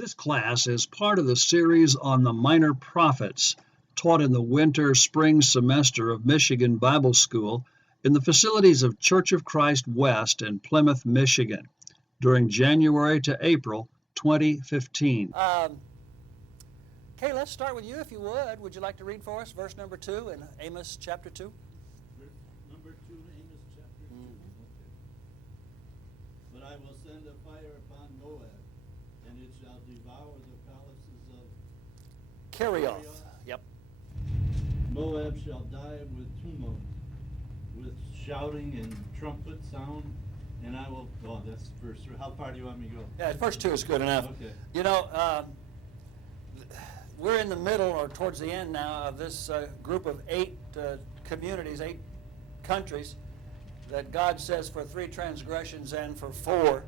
This class is part of the series on the Minor Prophets, taught in the winter-spring semester of Michigan Bible School in the facilities of Church of Christ West in Plymouth, Michigan, during January to April 2015. Okay, let's start with you, if you would. Would you like to read for us verse number 2 in Amos chapter 2? Verse number 2 in Amos chapter 2. Okay. But I will send a fire upon Moab, and it shall devour the palaces of Kerioth. Yep. Moab shall die with tumult, with shouting and trumpet sound, and I will... Oh, that's verse 3. How far do you want me to go? Yeah, verse 2 is good enough. Okay. You know, we're in the middle or towards the end now of this group of 8 communities, 8 countries that God says for 3 transgressions and for 4,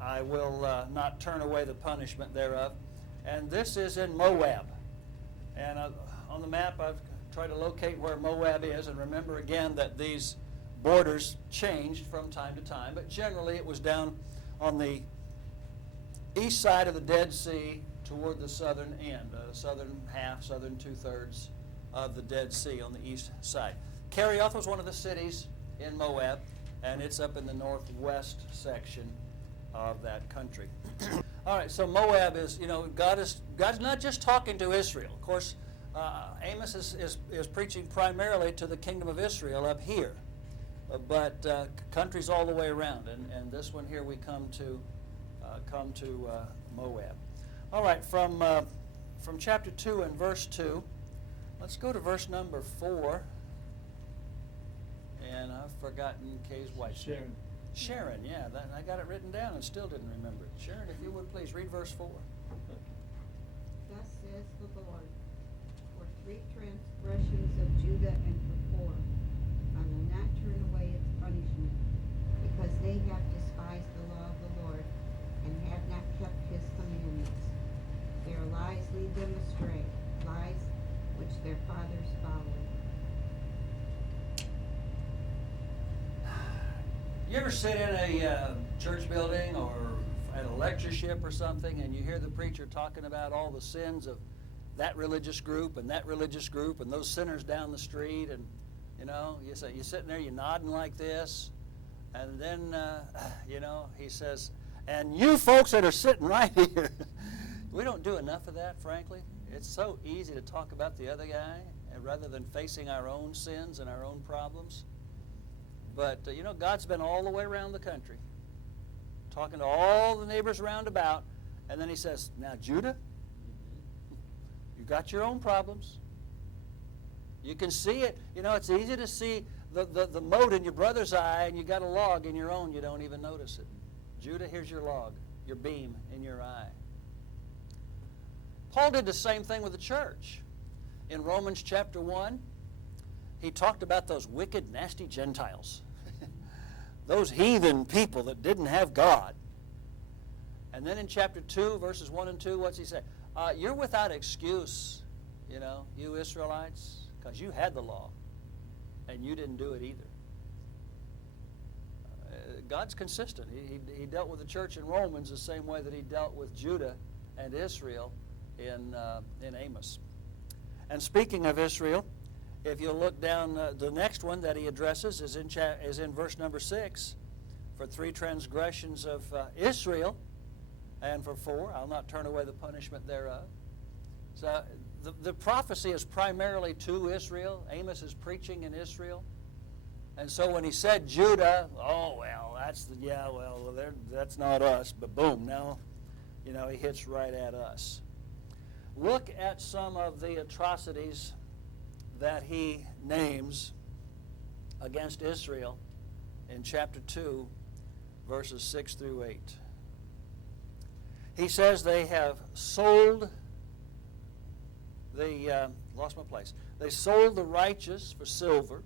I will not turn away the punishment thereof. And this is in Moab. And on the map I've tried to locate where Moab is, and remember again that these borders changed from time to time, but generally it was down on the east side of the Dead Sea toward the southern end, southern half, southern 2/3 of the Dead Sea on the east side. Kerioth was one of the cities in Moab, and it's up in the northwest section of that country. All right, so Moab is, you know, God's not just talking to Israel. Of course, Amos is preaching primarily to the kingdom of Israel up here, but countries all the way around, and this one here we come to Moab. All right, from chapter 2 and verse 2, let's go to verse number 4. And I've forgotten Kay's wife's name. Sharon, yeah, I got it written down and still didn't remember it. Sharon, if you would please read verse 4. Thus says the Lord, for 3 transgressions of Judah and for 4, I will not turn away its punishment, because they have despised the law of the Lord, and have not kept his commandments. Their lies lead them astray, lies which their fathers followed. You ever sit in a church building or at a lectureship or something, and you hear the preacher talking about all the sins of that religious group and that religious group and those sinners down the street, and you know, you're sitting there, you're nodding like this, and then he says, and you folks that are sitting right here. We don't do enough of that, frankly. It's so easy to talk about the other guy rather than facing our own sins and our own problems. But, God's been all the way around the country, talking to all the neighbors round about, and then he says, now, Judah, you got your own problems. You can see it. It's easy to see the mote in your brother's eye, and you got a log in your own. You don't even notice it. Judah, here's your log, your beam in your eye. Paul did the same thing with the church. In Romans chapter 1, he talked about those wicked, nasty Gentiles. Those heathen people that didn't have God. And then in chapter 2, verses 1 and 2, what's he say? You're without excuse, you Israelites, because you had the law, and you didn't do it either. God's consistent. He dealt with the church in Romans the same way that he dealt with Judah and Israel in Amos. And speaking of Israel, if you look down, the next one that he addresses is in verse number 6. For 3 transgressions of Israel, and for 4, I'll not turn away the punishment thereof. So the prophecy is primarily to Israel. Amos is preaching in Israel. And so when he said Judah, that's not us. But boom, now, he hits right at us. Look at some of the atrocities that he names against Israel in chapter 2, verses 6 through 8. He says they have sold They sold the righteous for silver.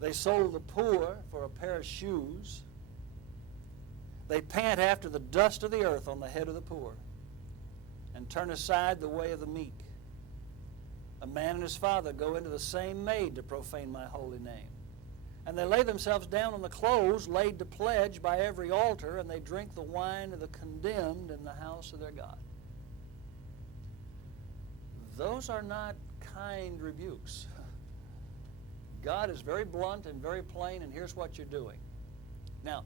They sold the poor for a pair of shoes. They pant after the dust of the earth on the head of the poor, and turn aside the way of the meek. A man and his father go into the same maid to profane my holy name. And they lay themselves down on the clothes laid to pledge by every altar, and they drink the wine of the condemned in the house of their God. Those are not kind rebukes. God is very blunt and very plain, and here's what you're doing. Now,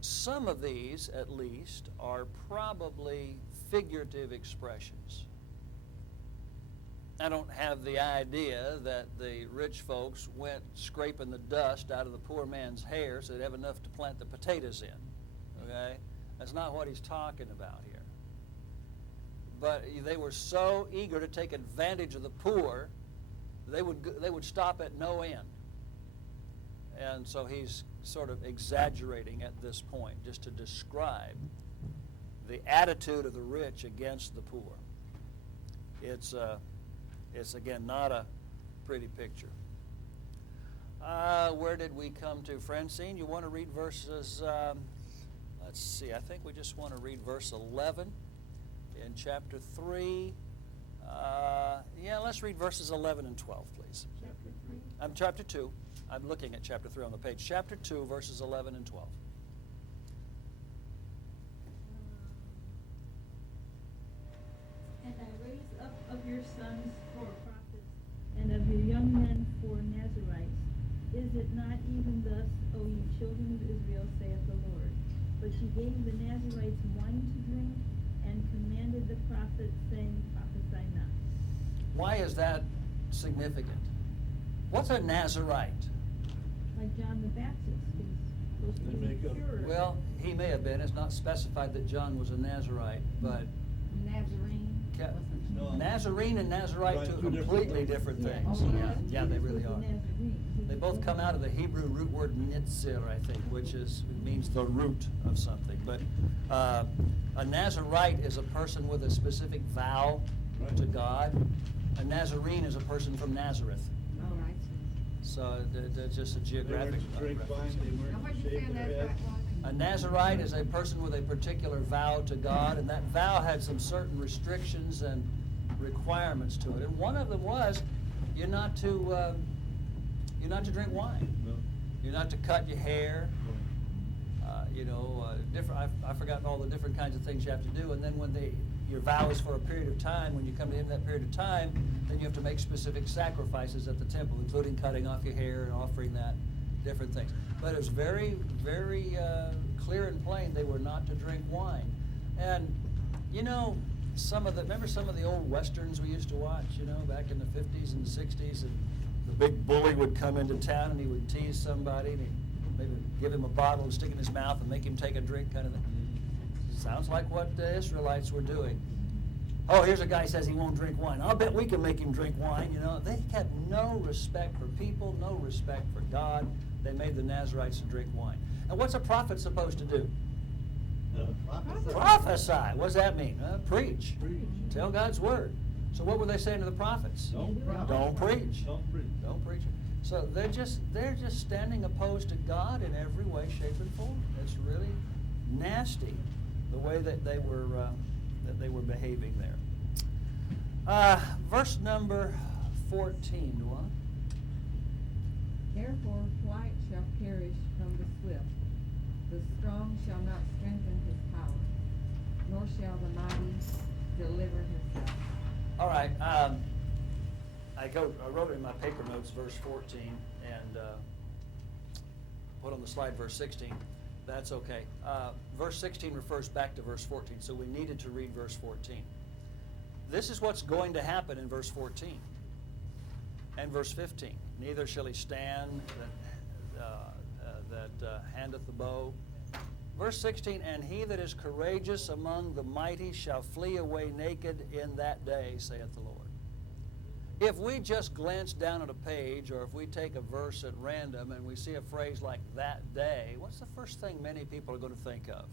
some of these, at least, are probably figurative expressions. I don't have the idea that the rich folks went scraping the dust out of the poor man's hair so they'd have enough to plant the potatoes in. Okay? That's not what he's talking about here. But they were so eager to take advantage of the poor, they would stop at no end. And so he's sort of exaggerating at this point just to describe the attitude of the rich against the poor. It's again not a pretty picture. Where did we come to? Francine, you want to read verses, let's see, I think we just want to read verse 11 in chapter 3. Let's read verses 11 and 12, please. Chapter 3. Chapter 2. I'm looking at chapter 3 on the page. Chapter 2, verses 11 and 12. And I raise up of your sons for prophets, and of your young men for Nazarites. Is it not even thus, O ye children of Israel, saith the Lord? But ye gave the Nazarites wine to drink, and commanded the prophets, saying, Prophesy not. Why is that significant? What's a Nazarite? Like John the Baptist, who's supposed to They be make up- pure. Well, he may have been. It's not specified that John was a Nazarite, but Nazarene. Ca- No. Nazarene and Nazarite, Right, two two different completely things. different Yeah. things. Oh, Yeah, they he really was a are. Nazarene. He They was both a- come out of the Hebrew root word nitzir, I think, which means the root of something. But a Nazarite is a person with a specific vow Right. to God. A Nazarene is a person from Nazareth. All right. So it's just a They geographic weren't to drink reference. wine, they Now, weren't what'd to you say shave on their that heads. one? A Nazarite is a person with a particular vow to God, and that vow had some certain restrictions and requirements to it. And one of them was you're not to drink wine. No. You're not to cut your hair. Different. I've forgotten all the different kinds of things you have to do. And then when your vow is for a period of time, when you come to the end of that period of time, then you have to make specific sacrifices at the temple, including cutting off your hair and offering that, different things. But it was very, very clear and plain they were not to drink wine. And remember some of the old westerns we used to watch, back in the 50s and 60s, and the big bully would come into town and he would tease somebody and he'd maybe give him a bottle and stick it in his mouth and make him take a drink, kind of thing. Sounds like what the Israelites were doing. Oh, here's a guy who says he won't drink wine. I'll bet we can make him drink wine. They had no respect for people, no respect for God. They made the Nazarites to drink wine. And what's a prophet supposed to do? Prophesy. What does that mean? Preach. Preach. Tell God's word. So what were they saying to the prophets? Don't preach. Don't preach. Don't preach. Don't preach. So they're just standing opposed to God in every way, shape, and form. It's really nasty the way that they were behaving there. Verse number 14, Luana. Therefore, flight shall perish from the swift. The strong shall not strengthen his power, nor shall the mighty deliver himself. All right. I wrote it in my paper notes, verse 14, and put on the slide verse 16. That's okay. Verse 16 refers back to verse 14, so we needed to read verse 14. This is what's going to happen in verse 14 and verse 15. Neither shall he stand that handeth the bow. Verse 16, and he that is courageous among the mighty shall flee away naked in that day, saith the Lord. If we just glance down at a page, or if we take a verse at random and we see a phrase like that day, what's the first thing many people are going to think of?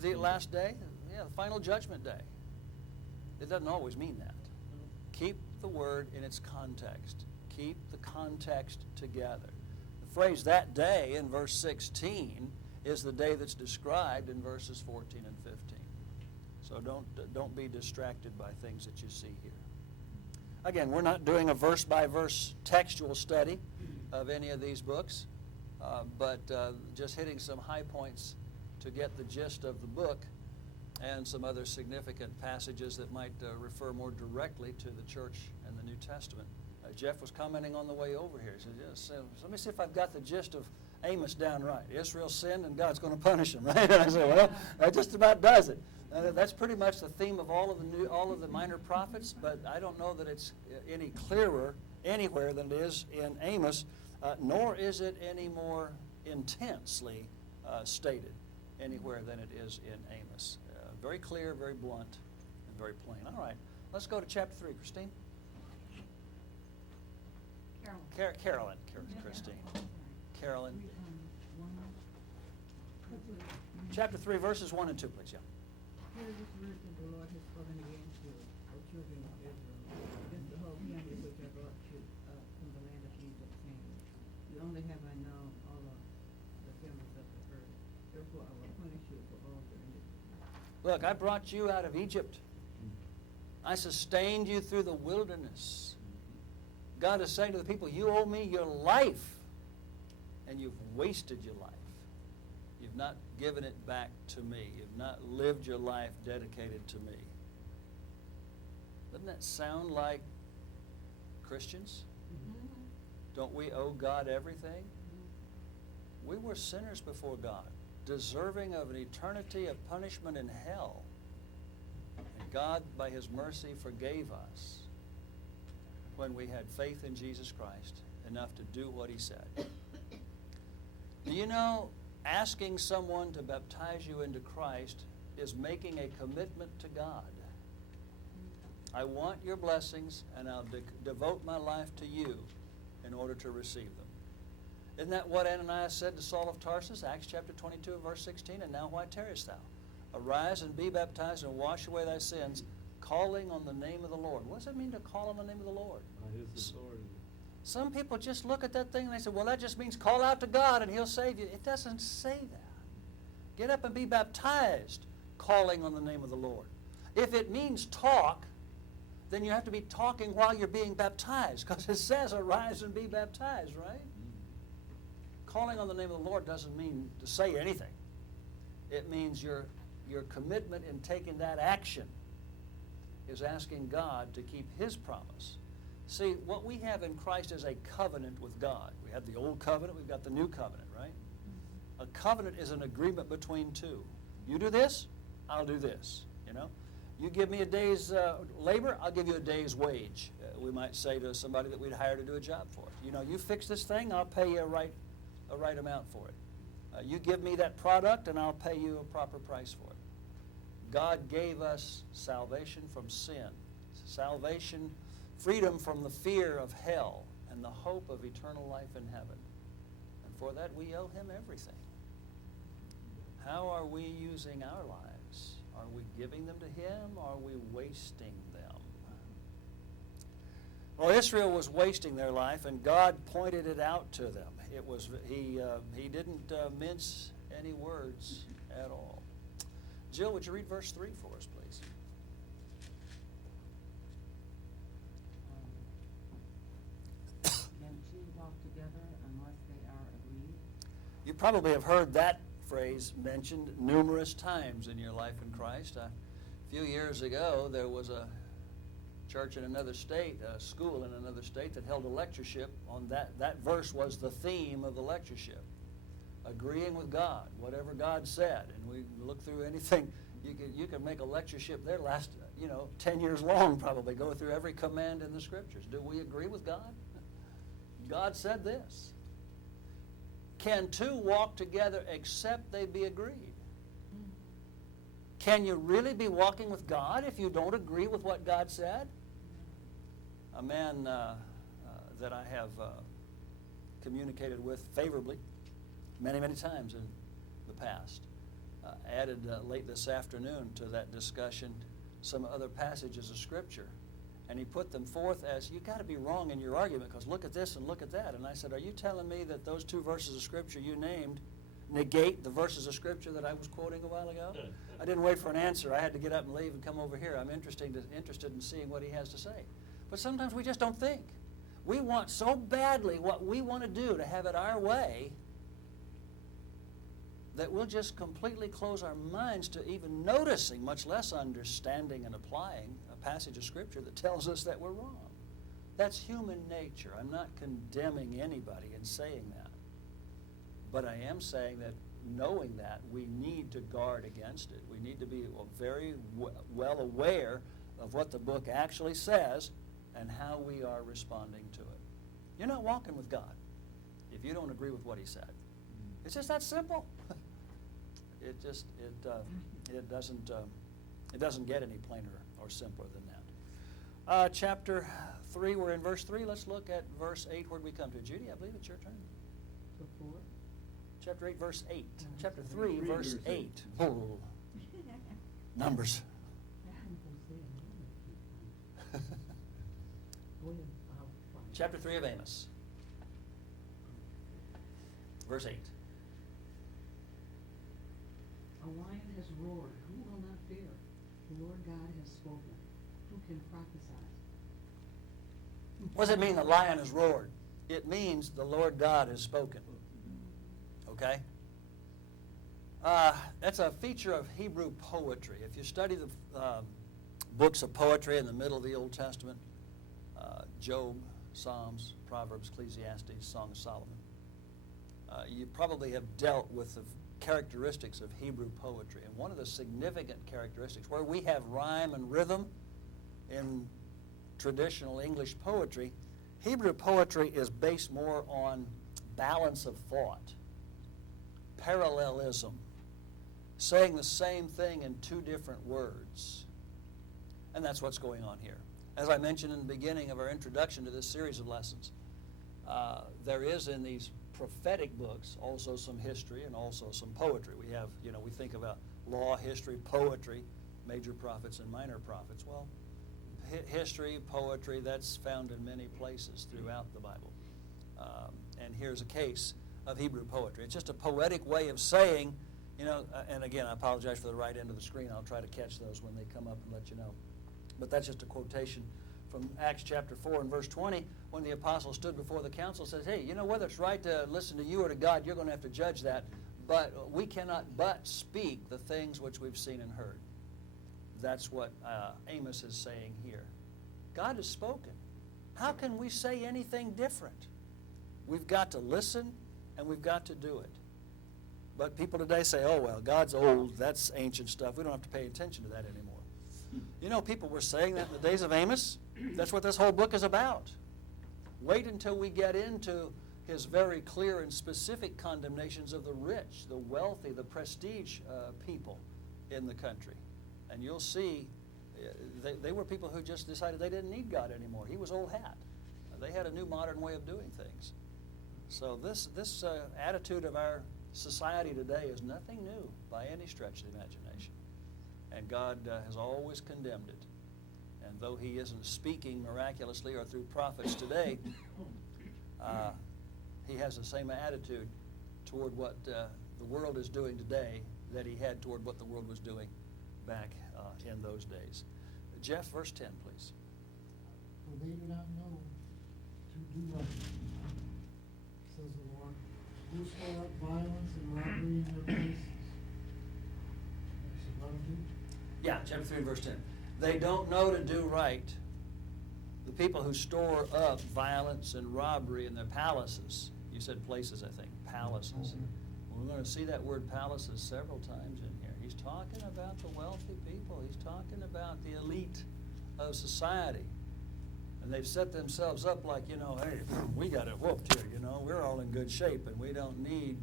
The last day? Yeah, the final judgment day. It doesn't always mean that. Keep the word in its context. Keep the context together. The phrase that day in verse 16 is the day that's described in verses 14 and 15. So don't be distracted by things that you see here. Again, we're not doing a verse-by-verse textual study of any of these books, but just hitting some high points to get the gist of the book and some other significant passages that might refer more directly to the church and the New Testament. Jeff was commenting on the way over here. He said, yes, let me see if I've got the gist of Amos down right. Israel sinned and God's going to punish them, right? And I said, well, that just about does it. That's pretty much the theme of all of the minor prophets, but I don't know that it's any clearer anywhere than it is in Amos, nor is it any more intensely stated anywhere than it is in Amos. Very clear, very blunt, and very plain. All right, let's go to chapter 3, Christine. Carolyn, Christine. Carolyn. Chapter 3, verses 1 and 2, please, yeah. Hear this word that the Lord has spoken against you, O children of Israel, against the whole family which I brought you up from the land of Egypt, saying, you only have I known all of the families of the earth. Therefore I will punish you for all your iniquities. Look, I brought you out of Egypt. I sustained you through the wilderness. God is saying to the people, you owe me your life, and you've wasted your life. You've not given it back to me. You've not lived your life dedicated to me. Doesn't that sound like Christians? Mm-hmm. Don't we owe God everything? We were sinners before God, deserving of an eternity of punishment in hell. And God, by His mercy, forgave us when we had faith in Jesus Christ enough to do what He said. Do you know, asking someone to baptize you into Christ is making a commitment to God. I want your blessings, and I'll devote my life to you in order to receive them. Isn't that what Ananias said to Saul of Tarsus, Acts chapter 22, verse 16? And now why tarriest thou? Arise and be baptized and wash away thy sins, calling on the name of the Lord. What does it mean to call on the name of the Lord? By His authority. Some people just look at that thing and they say, well, that just means call out to God and He'll save you. It doesn't say that. Get up and be baptized, calling on the name of the Lord. If it means talk, then you have to be talking while you're being baptized, because it says arise and be baptized, right? Calling on the name of the Lord doesn't mean to say anything. It means your commitment in taking that action is asking God to keep His promise. See, what we have in Christ is a covenant with God. We have the old covenant, we've got the new covenant, right? A covenant is an agreement between two. You do this, I'll do this, you know? You give me a day's labor, I'll give you a day's wage. We might say to somebody that we'd hire to do a job for us. You know, you fix this thing, I'll pay you a right amount for it. You give me that product, and I'll pay you a proper price for it. God gave us salvation from sin, salvation, freedom from the fear of hell, and the hope of eternal life in heaven. And for that, we owe Him everything. How are we using our lives? Are we giving them to Him, or are we wasting them? Well, Israel was wasting their life, and God pointed it out to them. He didn't mince any words at all. Jill, would you read verse 3 for us, please? Then two walk together unless they are agreed. You probably have heard that phrase mentioned numerous times in your life in Christ. A few years ago, there was a church in another state, a school in another state that held a lectureship on that. That verse was the theme of the lectureship. Agreeing with God, whatever God said. And we look through anything. You can make a lectureship there last, 10 years long probably, go through every command in the Scriptures. Do we agree with God? God said this. Can two walk together except they be agreed? Can you really be walking with God if you don't agree with what God said? A man that I have communicated with favorably many, many times in the past added late this afternoon to that discussion some other passages of Scripture. And he put them forth as, you got to be wrong in your argument, because look at this and look at that. And I said, are you telling me that those two verses of Scripture you named negate the verses of Scripture that I was quoting a while ago? I didn't wait for an answer. I had to get up and leave and come over here. I'm interested in seeing what he has to say. But sometimes we just don't think. We want so badly what we want to do to have it our way that we'll just completely close our minds to even noticing, much less understanding and applying a passage of Scripture that tells us that we're wrong. That's human nature. I'm not condemning anybody in saying that. But I am saying that knowing that, we need to guard against it. We need to be very well aware of what the book actually says and how we are responding to it. You're not walking with God if you don't agree with what he said. It's just that simple. It doesn't get any plainer or simpler than that. Chapter 3, we're in verse 3. Let's look at verse 8. Where'd we come to? Judy, I believe it's your turn. Chapter 8, verse 8. Chapter 3, verse 8. Oh. Numbers. Chapter 3 of Amos. Verse 8. A lion has roared. Who will not fear? The Lord God has spoken. Who can prophesy? What does it mean the lion has roared? It means the Lord God has spoken. Okay? That's a feature of Hebrew poetry. If you study the books of poetry in the middle of the Old Testament, Job, Psalms, Proverbs, Ecclesiastes, Song of Solomon, you probably have dealt with the characteristics of Hebrew poetry. And one of the significant characteristics, where we have rhyme and rhythm in traditional English poetry, Hebrew poetry is based more on balance of thought, parallelism, saying the same thing in two different words. And that's what's going on here. As I mentioned in the beginning of our introduction to this series of lessons, there is in these prophetic books also some history and also some poetry. We have, we think about law, history, poetry, major prophets and minor prophets. Well, history, poetry, that's found in many places throughout the Bible. And here's a case of Hebrew poetry. It's just a poetic way of saying, and again, I apologize for the right end of the screen. I'll try to catch those when they come up and let you know. But that's just a quotation from Acts chapter 4 and verse 20, when the apostle stood before the council, says, hey, whether it's right to listen to you or to God, you're going to have to judge that. But we cannot but speak the things which we've seen and heard. That's what Amos is saying here. God has spoken. How can we say anything different? We've got to listen and we've got to do it. But people today say, oh, well, God's old. That's ancient stuff. We don't have to pay attention to that anymore. People were saying that in the days of Amos. That's what this whole book is about. Wait until we get into his very clear and specific condemnations of the rich, the wealthy, the prestige people in the country. And you'll see they were people who just decided they didn't need God anymore. He was old hat. They had a new modern way of doing things. So this attitude of our society today is nothing new by any stretch of the imagination. And God has always condemned it. And though he isn't speaking miraculously or through prophets today, he has the same attitude toward what the world is doing today that he had toward what the world was doing back in those days. Jeff, verse 10, please. For they do not know to do right, says the Lord. Who store up violence and robbery in their places. Yeah, chapter 3, verse 10. They don't know to do right. The people who store up violence and robbery in their palaces. You said places, I think. Palaces. We're going to see that word palaces several times in here. He's talking about the wealthy people. He's talking about the elite of society. And they've set themselves up like, hey, we got it whooped here, We're all in good shape, and we don't need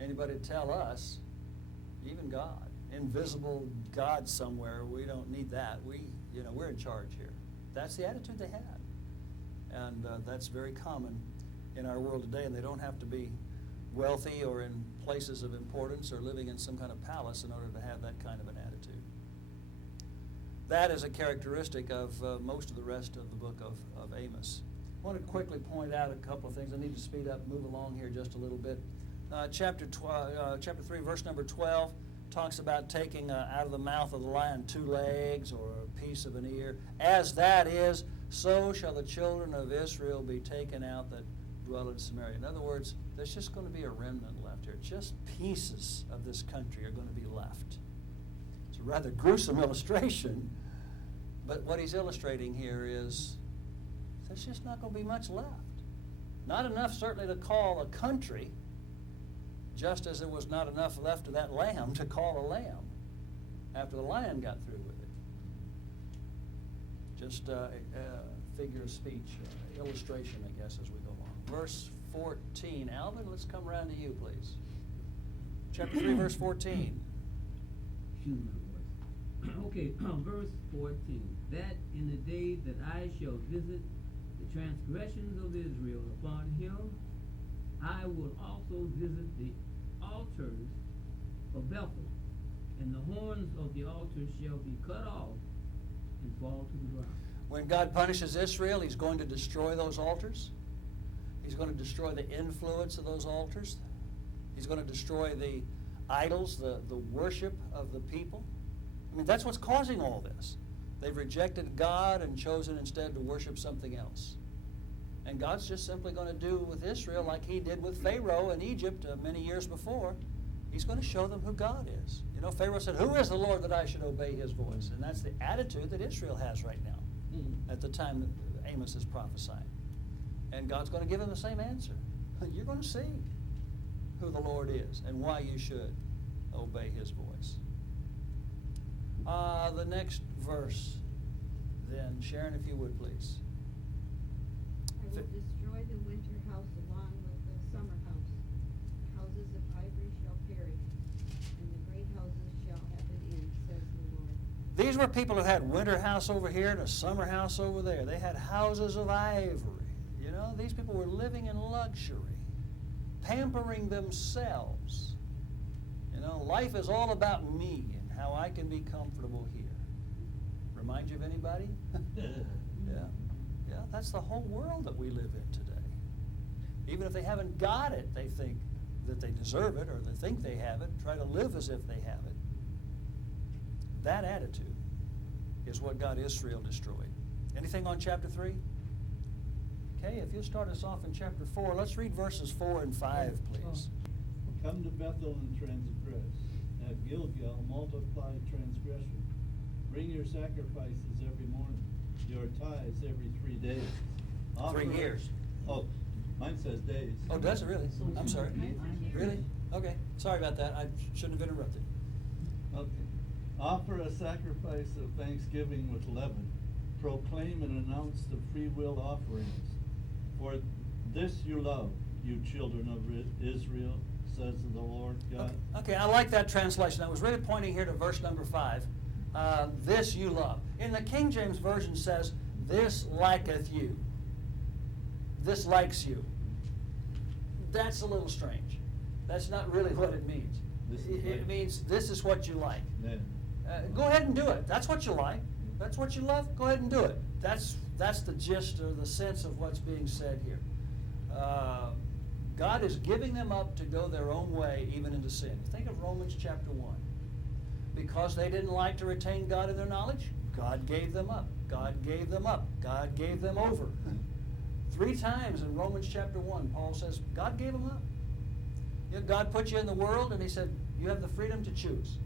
anybody to tell us, even God. Invisible God somewhere, we don't need that. We're in charge here. That's the attitude they had. And that's very common in our world today, and they don't have to be wealthy or in places of importance or living in some kind of palace in order to have that kind of an attitude. That is a characteristic of most of the rest of the book of Amos. I want to quickly point out a couple of things. I need to speed up, move along here just a little bit. Chapter 3, verse number 12, talks about taking out of the mouth of the lion 2 legs or a piece of an ear, as that is so shall the children of Israel be taken out that dwell in Samaria. In other words, there's just going to be a remnant left here. Just pieces of this country are going to be left. It's a rather gruesome illustration, but what he's illustrating here is there's just not going to be much left. Not enough, certainly, to call a country, just as there was not enough left of that lamb to call a lamb after the lion got through with it. Just a figure of speech, illustration, I guess, as we go along. Verse 14. Alvin, let's come around to you, please. Chapter 3, verse 14. Excuse my voice. Okay, verse 14. That in the day that I shall visit the transgressions of Israel upon him, I will also visit the altars of Bethel, and the horns of the altars shall be cut off and fall to the ground. When God punishes Israel, he's going to destroy those altars. He's going to destroy the influence of those altars. He's going to destroy the idols, the worship of the people. I mean, that's what's causing all this. They've rejected God and chosen instead to worship something else. And God's just simply going to do with Israel like he did with Pharaoh in Egypt many years before. He's going to show them who God is. You know, Pharaoh said, "Who is the Lord that I should obey his voice?" And that's the attitude that Israel has right now at the time that Amos is prophesying. And God's going to give him the same answer. You're going to see who the Lord is and why you should obey his voice. The next verse, then. Sharon, if you would, please. I will destroy the winter house along with the summer house. The houses of ivory shall perish, and the great houses shall have an end, says the Lord. These were people who had winter house over here and a summer house over there. They had houses of ivory. You know, these people were living in luxury, pampering themselves. You know, life is all about me and how I can be comfortable here. Remind you of anybody? Yeah, that's the whole world that we live in today. Even if they haven't got it, they think that they deserve it, or they think they have it, try to live as if they have it. That attitude is what got Israel destroyed. Anything on chapter 3? Okay, if you'll start us off in chapter 4, let's read verses 4 and 5, please. Come to Bethel and transgress. At Gilgal multiply transgression. Bring your sacrifices every morning, your tithes every 3 days. 3 years. Oh, mine says days. Oh, does it really? I'm sorry. Really? Okay. Sorry about that. I shouldn't have interrupted. Okay. Offer a sacrifice of thanksgiving with leaven. Proclaim and announce the free will offerings. For this you love, you children of Israel, says the Lord God. Okay, I like that translation. I was really pointing here to verse number 5. This you love. In the King James Version says, this liketh you. This likes you. That's a little strange. That's not really what it means. It means this is what you like. Yeah. Go ahead and do it. That's what you like. That's what you love. Go ahead and do it. That's the gist or the sense of what's being said here. God is giving them up to go their own way, even into sin. Think of Romans chapter 1. Because they didn't like to retain God in their knowledge, God gave them up. God gave them up. God gave them over. 3 times in Romans chapter 1, Paul says, God gave them up. You know, God put you in the world, and he said, you have the freedom to choose.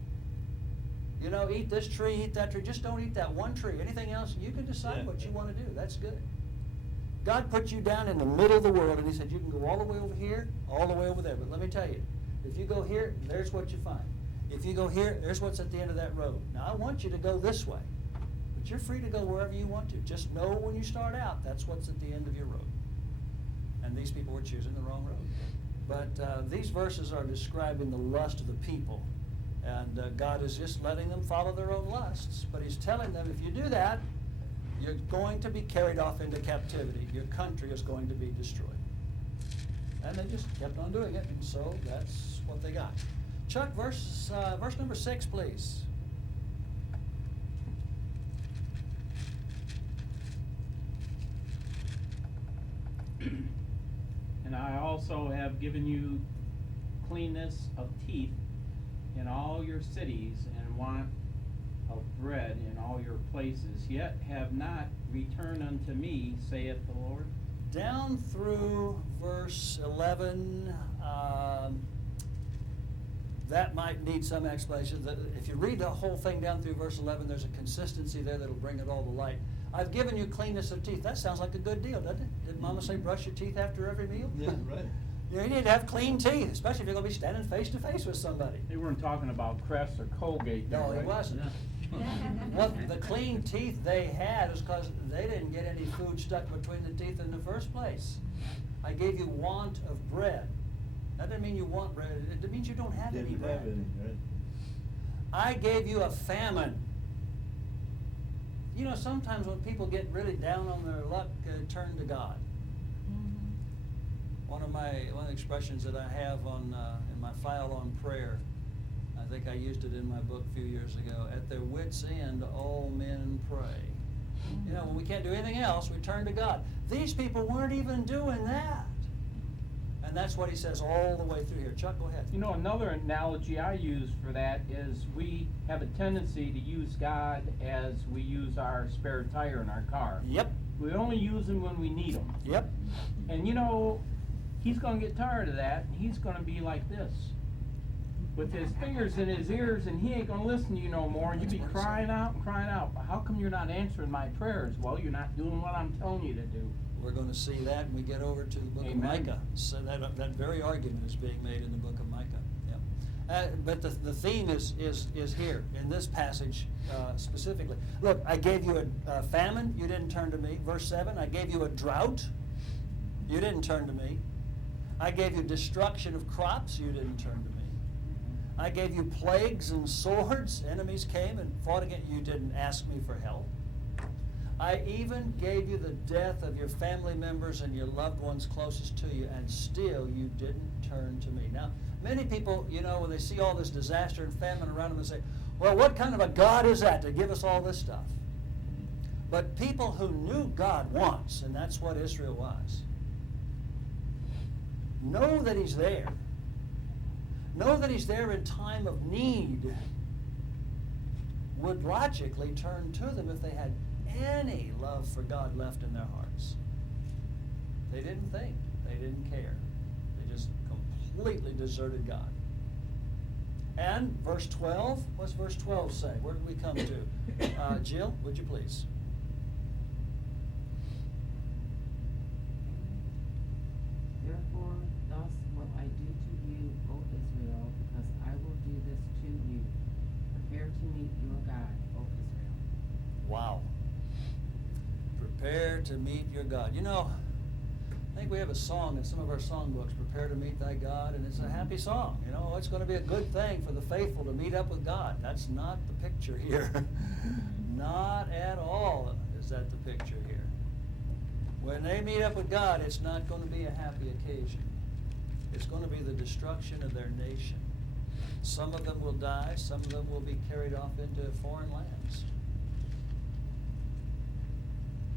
You know, eat this tree, eat that tree. Just don't eat that one tree. Anything else, you can decide what you want to do. That's good. God put you down in the middle of the world, and he said, you can go all the way over here, all the way over there. But let me tell you, if you go here, there's what you find. If you go here, there's what's at the end of that road. Now, I want you to go this way, but you're free to go wherever you want to. Just know when you start out, that's what's at the end of your road. And these people were choosing the wrong road. But these verses are describing the lust of the people. And God is just letting them follow their own lusts. But he's telling them, if you do that, you're going to be carried off into captivity. Your country is going to be destroyed. And they just kept on doing it, and so that's what they got. Chuck, verse number 6, please. And I also have given you cleanness of teeth in all your cities, and want of bread in all your places, yet have not returned unto me, saith the Lord. Down through verse 11, that might need some explanation. If you read the whole thing down through verse 11, there's a consistency there that'll bring it all to light. I've given you cleanness of teeth. That sounds like a good deal, doesn't it? Did Mama say brush your teeth after every meal? Yeah, right. You know, you need to have clean teeth, especially if you're going to be standing face to face with somebody. They weren't talking about Crest or Colgate there, No, right? it wasn't. Yeah. What the clean teeth they had is because they didn't get any food stuck between the teeth in the first place. I gave you want of bread. That doesn't mean you want bread. It means you don't have any Didn't bread. have any, right? I gave you a famine. You know, sometimes when people get really down on their luck, turn to God. One of the expressions that I have on in my file on prayer, I think I used it in my book a few years ago. At their wits' end, all men pray. You know, when we can't do anything else, we turn to God. These people weren't even doing that. And that's what he says all the way through here. Chuck, go ahead. You know, another analogy I use for that is we have a tendency to use God as we use our spare tire in our car. Yep, We only use him when we need him. yep. And you know, he's going to get tired of that, and he's going to be like this, with his fingers in his ears, and he ain't going to listen to you no more, and you be crying out and crying out. How come you're not answering my prayers? Well, you're not doing what I'm telling you to do. We're going to see that when we get over to the book Amen. of Micah. So that very argument is being made in the book of Micah. Yep. But the theme is here in this passage specifically. Look, I gave you a famine, you didn't turn to me. Verse 7, I gave you a drought, you didn't turn to me. I gave you destruction of crops, you didn't turn to me. I gave you plagues and swords, enemies came and fought against you, didn't ask me for help. I even gave you the death of your family members and your loved ones closest to you, and still you didn't turn to me. Now, many people, you know, when they see all this disaster and famine around them, they say, well, what kind of a God is that to give us all this stuff? But people who knew God once, and that's what Israel was, know that he's there. Know that he's there in time of need, would logically turn to them if they had any love for God left in their hearts. They didn't think. They didn't care. They just completely deserted God. And verse 12, what's verse 12 say? Where did we come to? Jill, would you please? Therefore, thus will I do to you, O Israel, because I will do this to you. Prepare to meet your God, O Israel. Wow. Prepare to meet your God. You know, I think we have a song in some of our songbooks, Prepare to Meet Thy God, and it's a happy song. You know, it's going to be a good thing for the faithful to meet up with God. That's not the picture here. Not at all is that the picture here. When they meet up with God, it's not going to be a happy occasion. It's going to be the destruction of their nation. Some of them will die. Some of them will be carried off into foreign lands.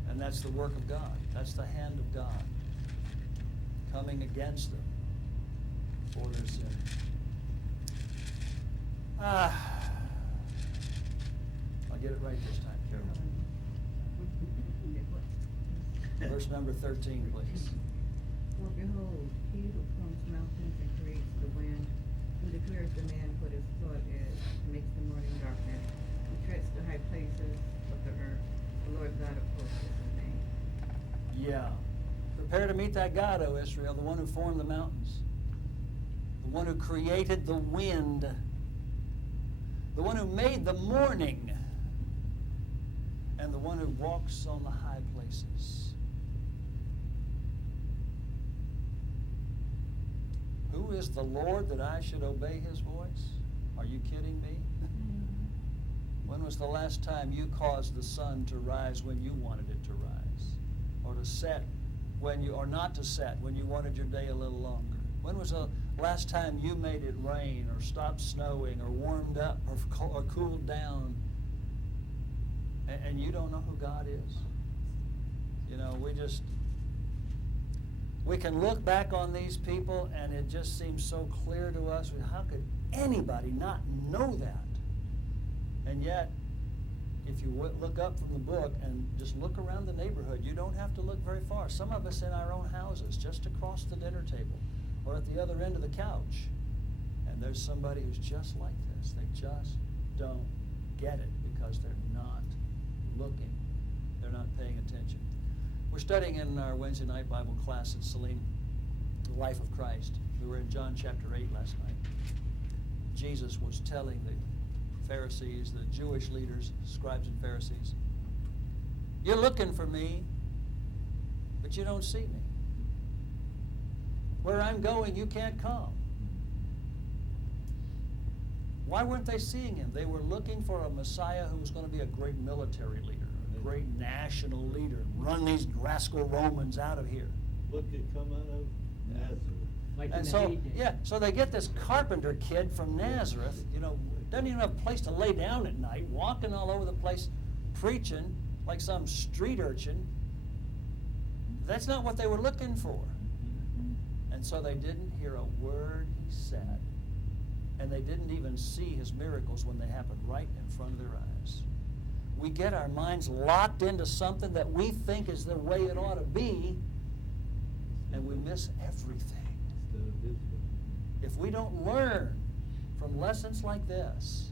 And that's the work of God. That's the hand of God coming against them for their sin. I'll get it right this time, Carol. Verse number 13, please. For behold, he who forms mountains and creates the wind, who declares the man what his thought is, makes the morning darkness, who treads the high places of the earth, the Lord God of hosts is his name. Yeah. Prepare to meet that God, O Israel, the one who formed the mountains, the one who created the wind, the one who made the morning, and the one who walks on the high places. Who is the Lord that I should obey his voice? Are you kidding me? When was the last time you caused the sun to rise when you wanted it to rise? Or to set when you, or not to set when you wanted your day a little longer? When was the last time you made it rain or stopped snowing or warmed up or cooled down? And you don't know who God is? You know, we can look back on these people and it just seems so clear to us. How could anybody not know that? And yet, if you look up from the book and just look around the neighborhood, you don't have to look very far. Some of us in our own houses, just across the dinner table or at the other end of the couch. And there's somebody who's just like this. They just don't get it because they're not looking. They're not paying attention. We're studying in our Wednesday night Bible class at Saline, the life of Christ. We were in John chapter 8 last night. Jesus was telling the Pharisees, the Jewish leaders, scribes and Pharisees, you're looking for me, but you don't see me. Where I'm going, you can't come. Why weren't they seeing him? They were looking for a Messiah who was going to be a great military leader, a great national leader, run these rascal Romans out of here. What could come out of Nazareth? Like in And the so, heyday. yeah, so they get this carpenter kid from Nazareth, doesn't even have a place to lay down at night, walking all over the place, preaching like some street urchin. That's not what they were looking for. And so they didn't hear a word he said. And they didn't even see his miracles when they happened right in front of their eyes. We get our minds locked into something that we think is the way it ought to be, and we miss everything. Instead of his way. If we don't learn from lessons like this,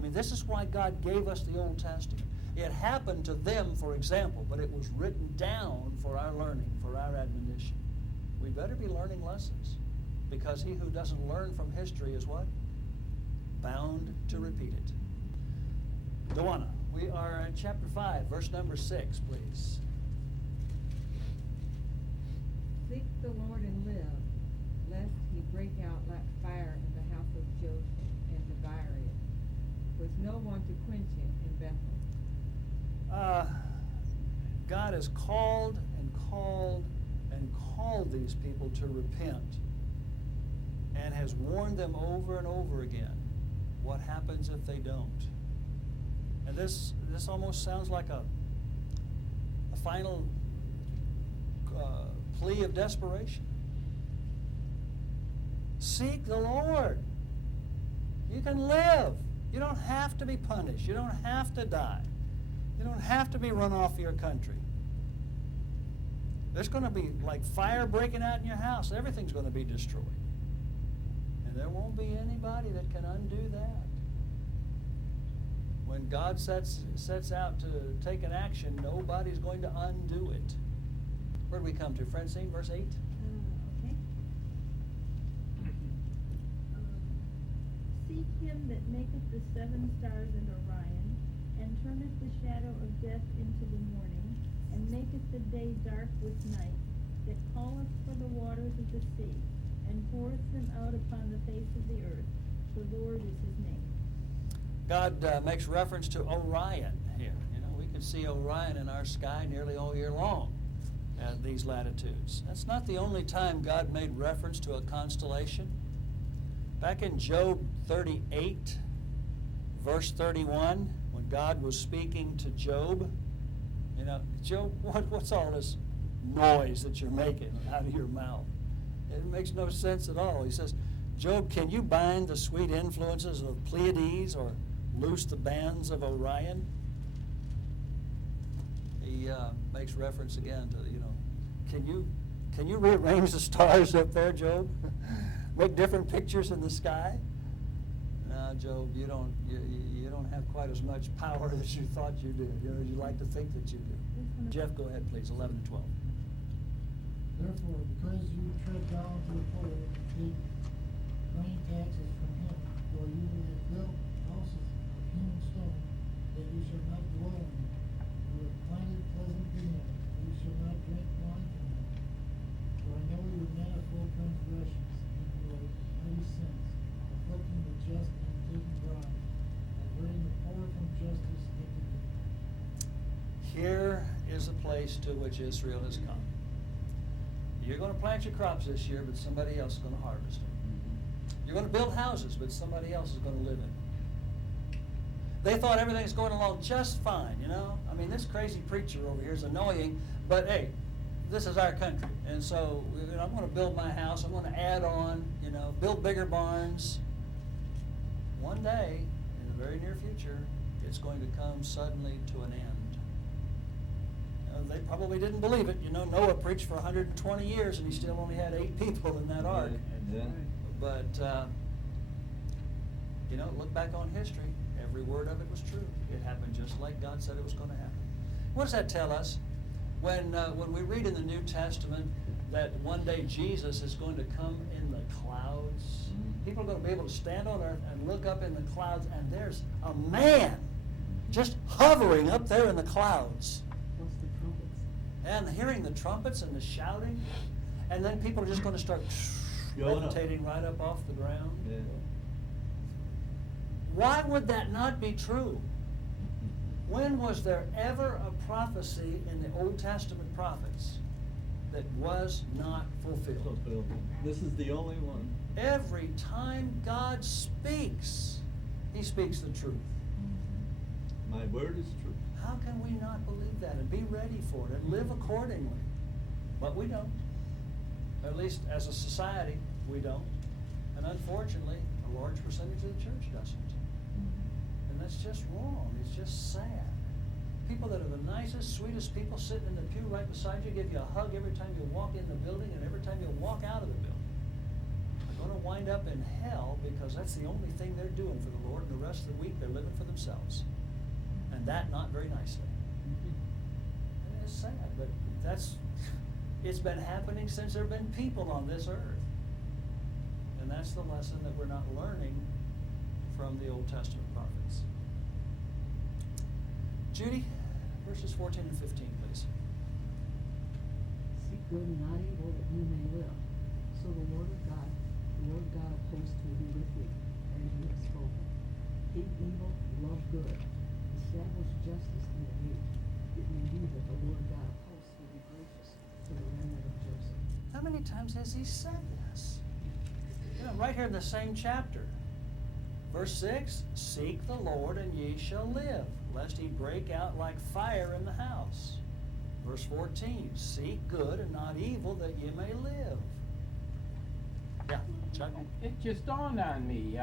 this is why God gave us the Old Testament. It happened to them, for example, but it was written down for our learning, for our admonition. We better be learning lessons, because he who doesn't learn from history is what? Bound to repeat it. Duana, we are in chapter 5, verse number 6, please. Seek the Lord and live, lest he break out like fire in the house of Joseph and devour it. With no one to quench it in Bethel. God has called and called and called these people to repent, and has warned them over and over again what happens if they don't. And this almost sounds like a final plea of desperation. Seek the Lord. You can live. You don't have to be punished. You don't have to die. You don't have to be run off your country. There's going to be like fire breaking out in your house. Everything's going to be destroyed. And there won't be anybody that can undo that. When God sets out to take an action, nobody's going to undo it. Where do we come to? Francine, verse 8? Okay. Seek him that maketh the 7 stars in Orion, and turneth the shadow of death into the morning, and maketh the day dark with night, that calleth for the waters of the sea, and poureth them out upon the face of the earth. The Lord is his name. God makes reference to Orion here. We can see Orion in our sky nearly all year long at these latitudes. That's not the only time God made reference to a constellation. Back in Job 38, verse 31, when God was speaking to Job, Job, what's all this noise that you're making out of your mouth? It makes no sense at all. He says, Job, can you bind the sweet influences of Pleiades or loose the bands of Orion? He makes reference again to, can you rearrange the stars up there, Job? Make different pictures in the sky? No, Job, you don't have quite as much power as you thought you did. You like to think that you do. Jeff, go ahead, please. 11 and 12. Therefore, because you tread down to the poor and take cunning taxes from him, for you have built houses of hewn stone, that you shall not dwell in them. You have planted pleasant vineyards, that you shall not drink wine from them. For I know your manifold transgressions and your mighty sins, afflicting the just and taking bribes, and hurting the poor from justice and iniquity. Here is a place to which Israel has come. You're going to plant your crops this year, but somebody else is going to harvest them. You're going to build houses, but somebody else is going to live in them. They thought everything's going along just fine, this crazy preacher over here is annoying, but hey, this is our country. And so I'm going to build my house. I'm going to add on, build bigger barns. One day, in the very near future, it's going to come suddenly to an end. They probably didn't believe it. Noah preached for 120 years and he still only had 8 people in that ark. Yeah. But, look back on history. Every word of it was true. It happened just like God said it was going to happen. What does that tell us? When we read in the New Testament that one day Jesus is going to come in the clouds, people are going to be able to stand on earth and look up in the clouds, and there's a man just hovering up there in the clouds. What's the trumpets? And hearing the trumpets and the shouting, and then people are just going to start Going up. levitating right up off the ground. Yeah. Why would that not be true? When was there ever a prophecy in the Old Testament prophets that was not fulfilled? Fulfilled. This is the only one. Every time God speaks, He speaks the truth. My word is true. How can we not believe that and be ready for it and live accordingly? But we don't. At least as a society, we don't. And unfortunately, a large percentage of the church doesn't. And that's just wrong. It's just sad. People that are the nicest, sweetest people sitting in the pew right beside you give you a hug every time you walk in the building and every time you walk out of the building. They're going to wind up in hell because that's the only thing they're doing for the Lord, and the rest of the week they're living for themselves. And that not very nicely. And it's sad, but it's been happening since there have been people on this earth. And that's the lesson that we're not learning from the Old Testament prophets. Judy, verses 14 and 15, please. Seek good and not evil, that you may live. So the Lord God of hosts will be with you, as you have spoken. Hate evil, love good. Establish justice in the age. It may be that the Lord God of hosts will be gracious to the remnant of Joseph. How many times has he said this? Right here in the same chapter. Verse 6, seek the Lord and ye shall live, lest he break out like fire in the house. Verse 14, seek good and not evil, that ye may live. Yeah, Chuck? It just dawned on me.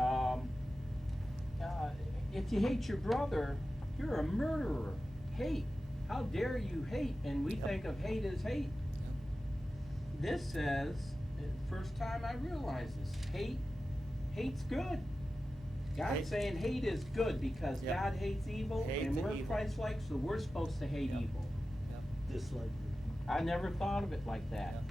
If you hate your brother, you're a murderer. Hate. How dare you hate? And we think of hate as hate. This says, first time I realized this, hate's good. God's saying hate is good because God hates evil, and we're Christ-like, so we're supposed to hate evil. Dislike. I never thought of it like that.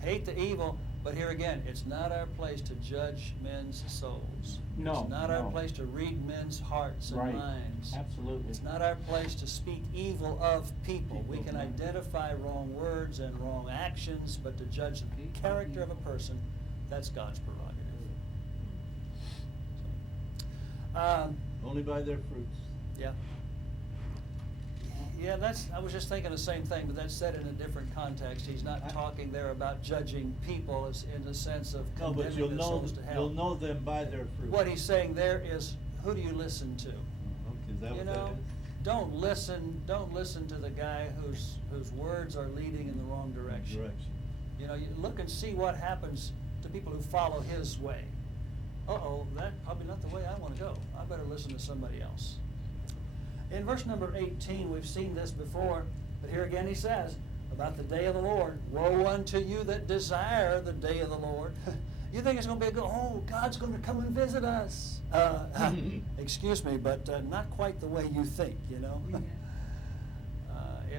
Hate the evil, but here again, it's not our place to judge men's souls. No, It's not our place to read men's hearts and minds. Absolutely. It's not our place to speak evil of people. We can identify wrong words and wrong actions, but to judge the character of a person, that's God's prerogative. Only by their fruits. Yeah. Yeah, I was just thinking the same thing, but that's said in a different context. He's not talking there about judging people as in the sense of No, but condemning their souls to hell. you'll know them by their fruits. What he's saying there is, who do you listen to? Okay, is that what that is? Don't listen to the guy whose words are leading in the wrong direction. You look and see what happens to people who follow his way. That's probably not the way I want to go. I better listen to somebody else. In verse number 18, we've seen this before, but here again he says about the day of the Lord, woe unto you that desire the day of the Lord. You think it's going to be God's going to come and visit us. Excuse me, but not quite the way you think, It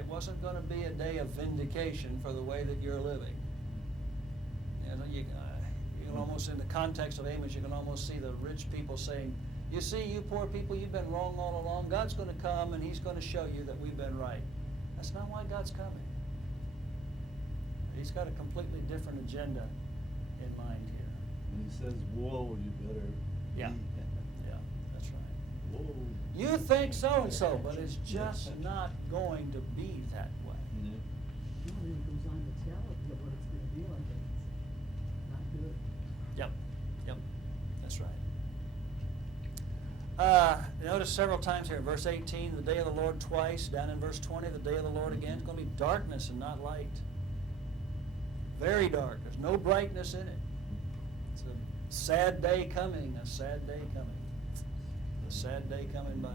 wasn't going to be a day of vindication for the way that you're living. You can almost, in the context of Amos, you can almost see the rich people saying, you see, you poor people, you've been wrong all along. God's going to come and he's going to show you that we've been right. That's not why God's coming. He's got a completely different agenda in mind here. When he says, woe, you better. Yeah, that's right. Whoa. You think so-and-so, but it's just not going to be that way. Yeah. No, then it goes on to tell it what it's going to be like. It's not good. Yep, that's right. Notice several times here, verse 18, the day of the Lord twice. Down in verse 20, the day of the Lord again. It's going to be darkness and not light. Very dark. There's no brightness in it. It's a sad day coming, a sad day coming. A sad day coming by.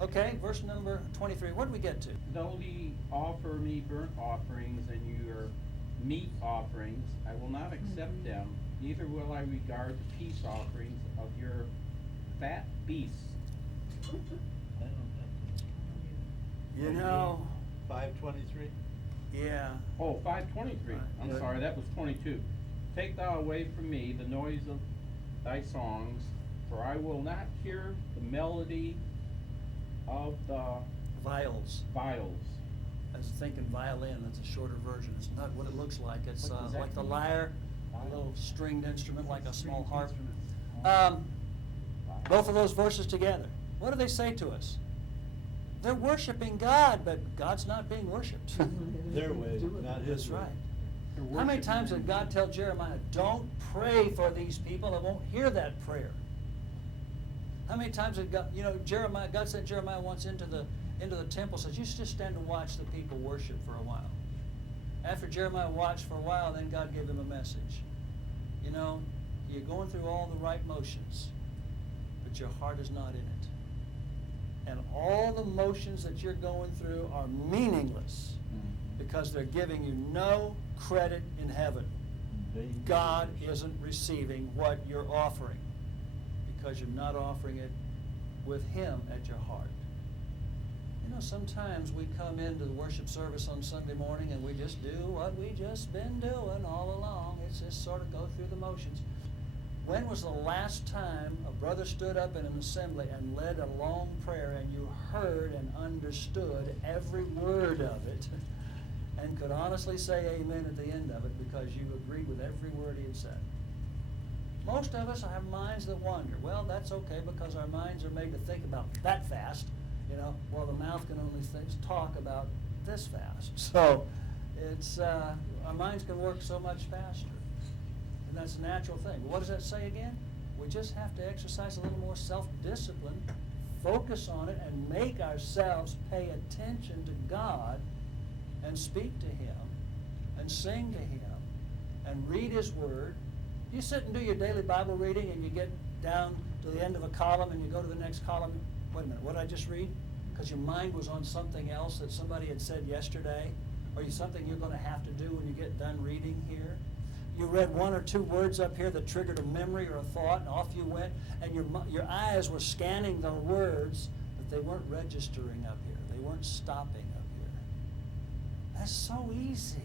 Okay, verse number 23. What did we get to? Though ye offer me burnt offerings and your meat offerings, I will not accept them, neither will I regard the peace offerings of your fat beasts. You know, 5:23. yeah. Oh, 5:23. I'm Right. sorry, that was 22. Take thou away from me the noise of thy songs, for I will not hear the melody of the Viols. viols. I was thinking violin. That's a shorter version. It's not what it looks like. It's What does that like the mean? lyre, a little stringed instrument like a small harp. Instrument. Both of those verses together. What do they say to us? They're worshiping God, but God's not being worshipped. Their way, not his That's way. right. They're How many worshiping times did God tell Jeremiah, don't pray for these people, I won't hear that prayer? How many times did God, God sent Jeremiah once into the temple, says, you just stand and watch the people worship for a while. After Jeremiah watched for a while, then God gave him a message. You're going through all the right motions, but your heart is not in it. And all the motions that you're going through are meaningless because they're giving you no credit in heaven. God isn't receiving what you're offering because you're not offering it with Him at your heart. Sometimes we come into the worship service on Sunday morning and we just do what we just been doing all along. It's just sort of go through the motions. When was the last time a brother stood up in an assembly and led a long prayer and you heard and understood every word of it and could honestly say amen at the end of it because you agreed with every word he had said? Most of us have minds that wander. Well, that's okay because our minds are made to think about that fast, while the mouth can only talk about this fast. So it's our minds can work so much faster. And that's a natural thing. What does that say again? We just have to exercise a little more self-discipline, focus on it, and make ourselves pay attention to God and speak to Him and sing to Him and read His Word. You sit and do your daily Bible reading and you get down to the end of a column and you go to the next column. Wait a minute, what did I just read? Because your mind was on something else that somebody had said yesterday, or something you're going to have to do when you get done reading here. You read one or two words up here that triggered a memory or a thought, and off you went, and your eyes were scanning the words, but they weren't registering up here. They weren't stopping up here. That's so easy,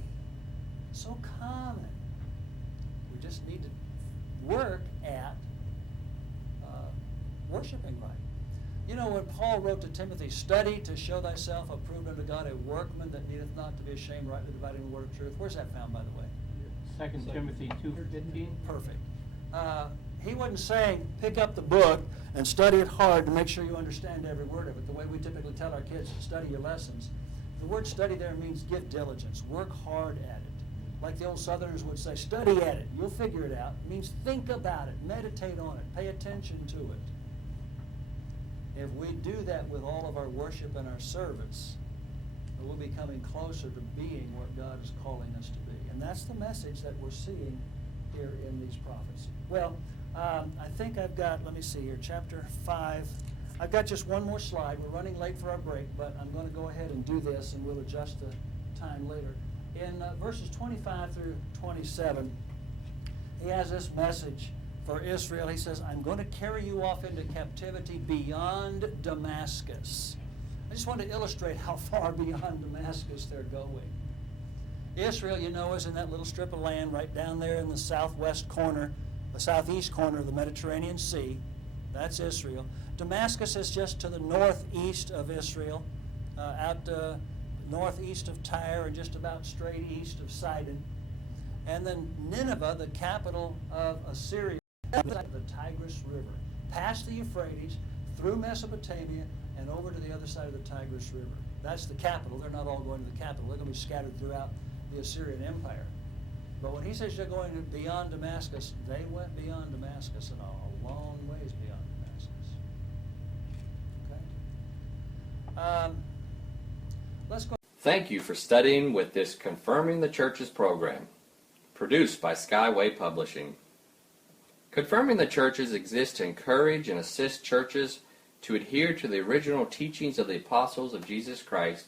so common. We just need to work at worshiping right. When Paul wrote to Timothy, study to show thyself approved unto God, a workman that needeth not to be ashamed, rightly dividing the word of truth. Where's that found, by the way? 2 Timothy 2:15. Perfect. He wasn't saying pick up the book and study it hard to make sure you understand every word of it, the way we typically tell our kids to study your lessons. The word study there means give diligence, work hard at it. Like the old Southerners would say, study at it, you'll figure it out. It means think about it, meditate on it, pay attention to it. If we do that with all of our worship and our service, we'll be coming closer to being what God is calling us to be. And that's the message that we're seeing here in these prophets. Well, I think I've got, let me see here, chapter 5. I've got just one more slide. We're running late for our break, but I'm going to go ahead and do this, and we'll adjust the time later. In verses 25 through 27, he has this message for Israel. He says, I'm going to carry you off into captivity beyond Damascus. I just want to illustrate how far beyond Damascus they're going. Israel, is in that little strip of land right down there in the southeast corner of the Mediterranean Sea. That's Israel. Damascus is just to the northeast of Israel, out northeast of Tyre and just about straight east of Sidon. And then Nineveh, the capital of Assyria, the Tigris River, past the Euphrates, through Mesopotamia, and over to the other side of the Tigris River. That's the capital. They're not all going to the capital. They're going to be scattered throughout the Assyrian Empire. But when he says they're going beyond Damascus, they went beyond Damascus and a long ways beyond Damascus. Okay? Let's go. Thank you for studying with this Confirming the Churches program, produced by Skyway Publishing. Confirming the Churches exists to encourage and assist churches to adhere to the original teachings of the apostles of Jesus Christ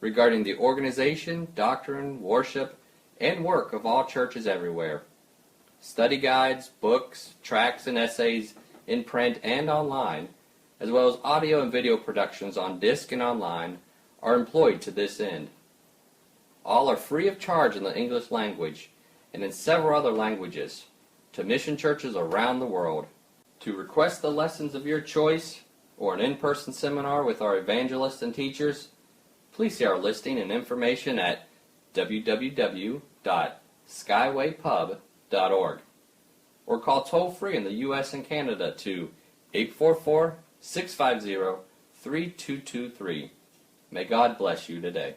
regarding the organization, doctrine, worship, and work of all churches everywhere. Study guides, books, tracts, and essays in print and online, as well as audio and video productions on disc and online, are employed to this end. All are free of charge in the English language and in several other languages to mission churches around the world. To request the lessons of your choice or an in-person seminar with our evangelists and teachers, please see our listing and information at www.skywaypub.org or call toll-free in the U.S. and Canada to 844-650-3223. May God bless you today.